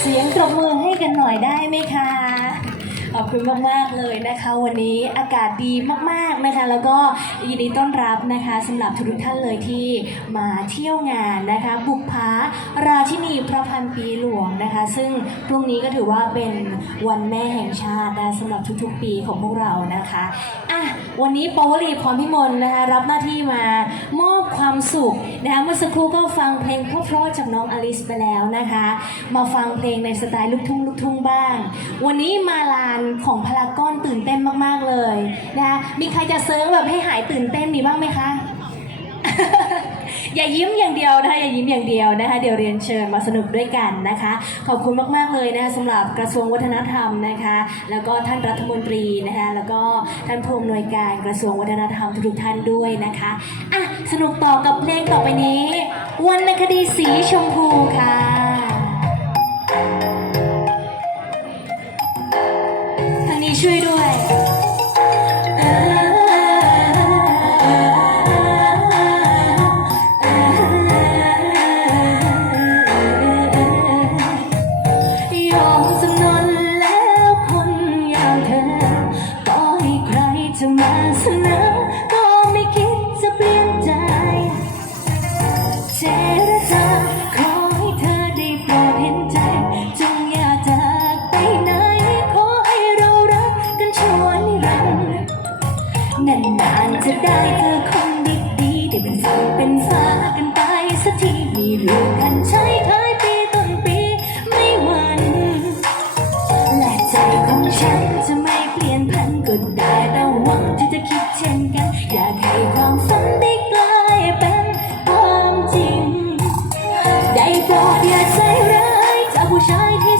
เสียงตบมือให้กันหน่อยได้ไหมคะ ขอบคุณมาก ๆ เลยนะคะ วันนี้อากาศดีมาก ๆ นะคะ แล้วก็ยินดีต้อนรับนะคะสำหรับทุกท่านเลยที่มาเที่ยวงานนะคะ บุกผาราชินีพระพันปีหลวงนะคะ ซึ่งพรุ่งนี้ก็ถือว่าเป็นวันแม่แห่งชาตินะสำหรับทุกๆ ปีของพวกเรานะคะอะวันนี้ปวลีพรพิมลนะคะรับหน้าที่มามอบความสุขนะคะเมื่อสักครู่ก็ฟังเพลงเพราะๆจากน้องอลิสไปแล้วนะคะ มาฟังเพลงในสไตล์ลูกทุ่งลูกทุ่งบ้าง วันนี้มาลานของพารากอนตื่นเต้นมากๆเลยนะคะมีใครจะเซิร์ฟแบบให้หายตื่นเต้นมีบ้างไหมคะ อย่ายิ้มอย่างเดียวนะคะอย่ายิ้มอย่างเดียวนะคะเดี๋ยวเรียนเชิญมาสนุกด้วยกันนะคะ ขอบคุณมากๆเลยนะคะสำหรับกระทรวงวัฒนธรรมนะคะ แล้วก็ท่านรัฐมนตรีนะคะ แล้วก็ท่านผู้อำนวยการกระทรวงวัฒนธรรมทุกๆท่านด้วยนะคะอะสนุกต่อกับเพลงต่อไปนี้วรรณคดีสีชมพูค่ะ นี้ช่วยด้วยยอมจำนนแล้วคนอย่างเธอต่อให้ใครจะมาเสนอ จะได้เจอคนดีๆได้เป็นฝั่งเป็นฟ้ากันไปสักทีมีลูกกันใช้ท้ายปีต้นปีไม่หวันและใจของฉันจะไม่เปลี่ยนพันก็ได้แต่หวังที่จะคิดเช่นกัน อยากให้ความฝันได้กลายเป็นความจริง ได้โปรดอย่าใจร้ายจากผู้ชายที่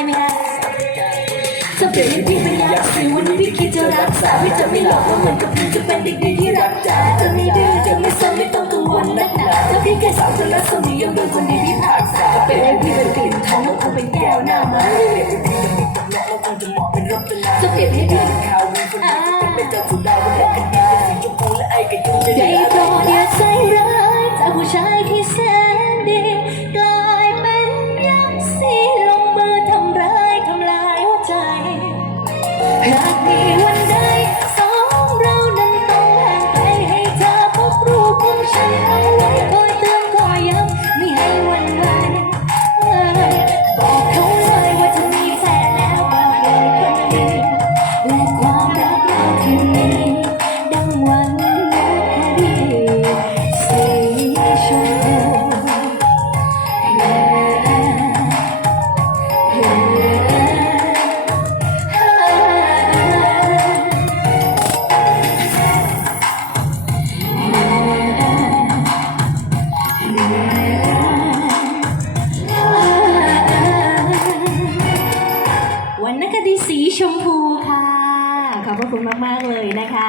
รับได้ไหมคะจะเปลี่ยนพี่เป็นยักษ์สิวันนี้พี่คิดจะรักษาพี่จะไม่หลอกว่ามือนกับพี่จะเป็นเด็กดีที่รักจ๋าจะไม่ดื้อจะไม่ซนไม่ต้องกังวลนักหนาถ้าพี่แค่สาวจะรักสมียังโดนคนดีที่ผ่ากษาเป็นให้พี่เป็นกลิ่นทองน้องคงเป็นแก้วหน้าม้เปลี่ยนเป็นพี่จะมีตำแหน่งแล้วคงจะเหมาะเป็นรถเป็นลาจะเปลี่ยนให้พี่เป็นขาววีคนนี้จะเป็นเจ้าสุดาวเป็นแดงกันดีเป็นสีชมพูและไอ้กระยุงจะได้ ชมพูค่ะ ขอบพระคุณมาก ๆ เลยนะคะ